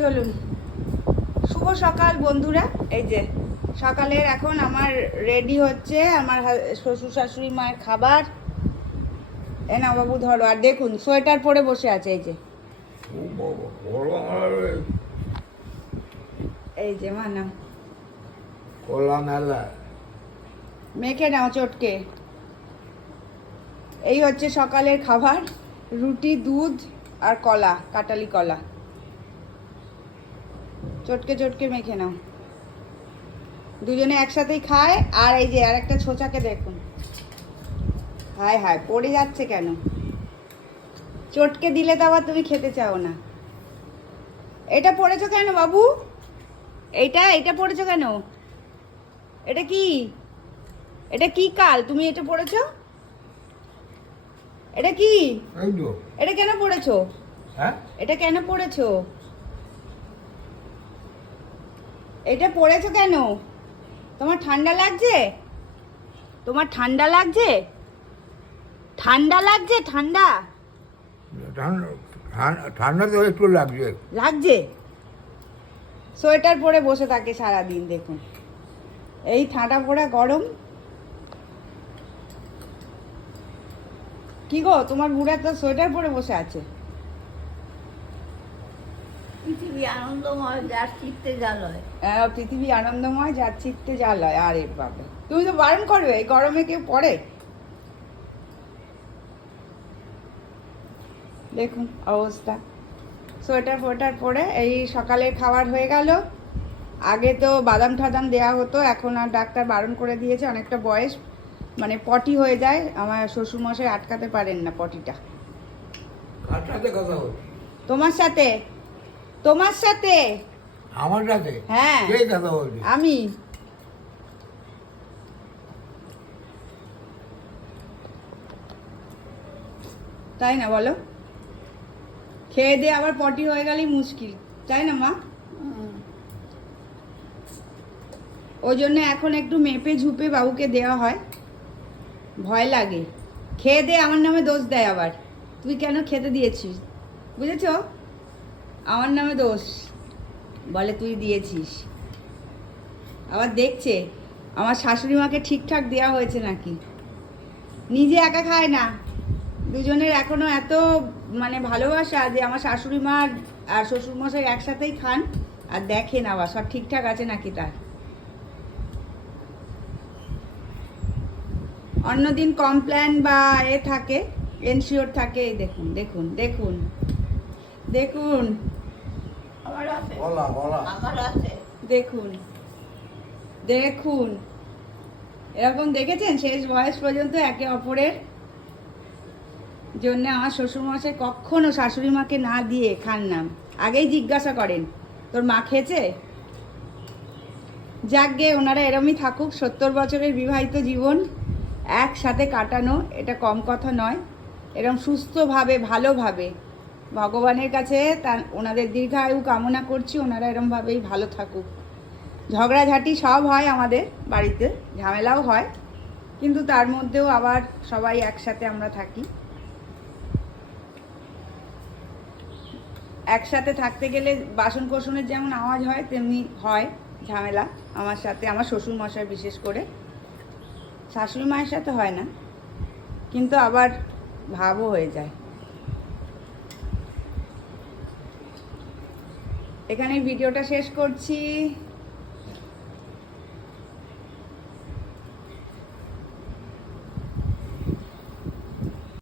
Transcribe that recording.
চলুন, শুভ সকাল বন্ধুরা। এই যে সকালের এখন আমার রেডি হচ্ছে আমার শ্বশুর শাশুড়ি মায়ের খাবার। এ না বাবু ধরো, আর দেখুন সোয়েটার পরে বসে আছে। এই যে মা নাও, মেখে নাও চটকে। এই হচ্ছে সকালের খাবার, রুটি, দুধ আর কলা, কাটালি কলা। চটকে চটকে মেখে নাও, দুজনে একসাথেই খায়। আর এই যে আর একটা ছোচাকে দেখুন, হায় হায় পড়ে যাচ্ছে কেন? চটকে দিলে তো আবার তুমি খেতে চাও না। এটা পড়েছো কেন বাবু? এইটা পড়েছো কেন? এটা কি? এটা কি কাল তুমি এটা পড়েছো? এটা কি? এটা কেন পড়েছো? হ্যাঁ, এটা কেন পড়েছো? এটা পড়েছো কেন? তোমার ঠান্ডা লাগছে? তোমার ঠান্ডা লাগছে? ঠান্ডা লাগছে? ঠান্ডা ঠান্ডা তো একটু লাগছে। লাগছে? সোয়েটার পরে বসে থাকে সারাদিন, দেখুন এই ঠান্ডা পড়া গরম। কি গো, তোমার বুড়া তো সোয়েটার পরে বসে আছে। পৃথিবী আনন্দময়, যার চিত্তে জালয়। পৃথিবী আনন্দময়, যার চিত্তে জ্বালায়। আরে বাবা, তুমি তো বারণ করবে, এই গরমে কেউ পড়ে? দেখুন অবস্থা। সোয়েটার ফোয়েটার পরে এই সকালের খাবার হয়ে গেল। আগে তো বাদাম ঠাদাম দেওয়া হতো, এখন আর ডাক্তার বারণ করে দিয়েছে। অনেকটা বয়স, মানে পটি হয়ে যায়। আমার শ্বশুরমশাই আটকাতে পারেন না পটিটা। কার সাথে কথা হচ্ছে? তোমার সাথে। তোমার সাথে? আমার সাথে? হ্যাঁ, কে কথা বলছে? আমি। তাই না বলো? খেয়ে দিয়ে আবার পটি হয়ে গেলেই মুশকিল, তাই না মা? ওই জন্য এখন একটু মেপে ঝুপে বাবুকে দেওয়া হয়, ভয় লাগে। খেয়ে দিয়ে আমার নামে দোষ দেয় আবার, তুই কেন খেতে দিয়েছিস, বুঝেছ? আমার নামে দোষ বলে, তুই দিয়েছিস। আবার দেখছে আমার শাশুড়ি মাকে ঠিকঠাক দেওয়া হয়েছে নাকি। নিজে একা খায় না, দুজনের এখনো এত মানে ভালোবাসা যে আমার শাশুড়ি মা আর শ্বশুরমশাই একসাথেই খান আর দেখেন আবার সব ঠিকঠাক আছে নাকি তার। অন্যদিন কমপ্ল্যান বা এ থাকে, এনশিওর থাকে। এই দেখুন দেখুন দেখুন দেখুন, আমার আছে, বলা বলা আমার আছে। দেখুন দেখুন, এরকম দেখেছেন শেষ বয়স পর্যন্ত একে অপরের জন্য আমার শ্বশুরমশাই কখনো শাশুড়ি মাকে না দিয়ে খান না, আগেই জিজ্ঞাসা করেন তোর মা খেয়েছে। যাক গে, ওনারা এরমই থাকুক। 70 বছরের বিবাহিত জীবন একসাথে কাটানো, এটা কম কথা নয়। এরম সুস্থভাবে ভালোভাবে ভগবানের কাছে ওনাদের দীর্ঘায়ু কামনা করছি। ওনারা এরমভাবেই ভালো থাকুক। ঝগড়াঝাটি সব হয় আমাদের বাড়িতে, ঝামেলাও হয়, কিন্তু তার মধ্যেও আবার সবাই একসাথে আমরা থাকি। একসাথে থাকতে গেলে বাসন কোসনের যেমন আওয়াজ হয় তেমনি হয় ঝামেলা আমার সাথে, আমার শ্বশুর মশাই বিশেষ করে। শাশুড়ি মায়ের সাথে হয় না, কিন্তু আবার ভাবও হয়ে যায়। এখানে ভিডিওটা শেষ করছি।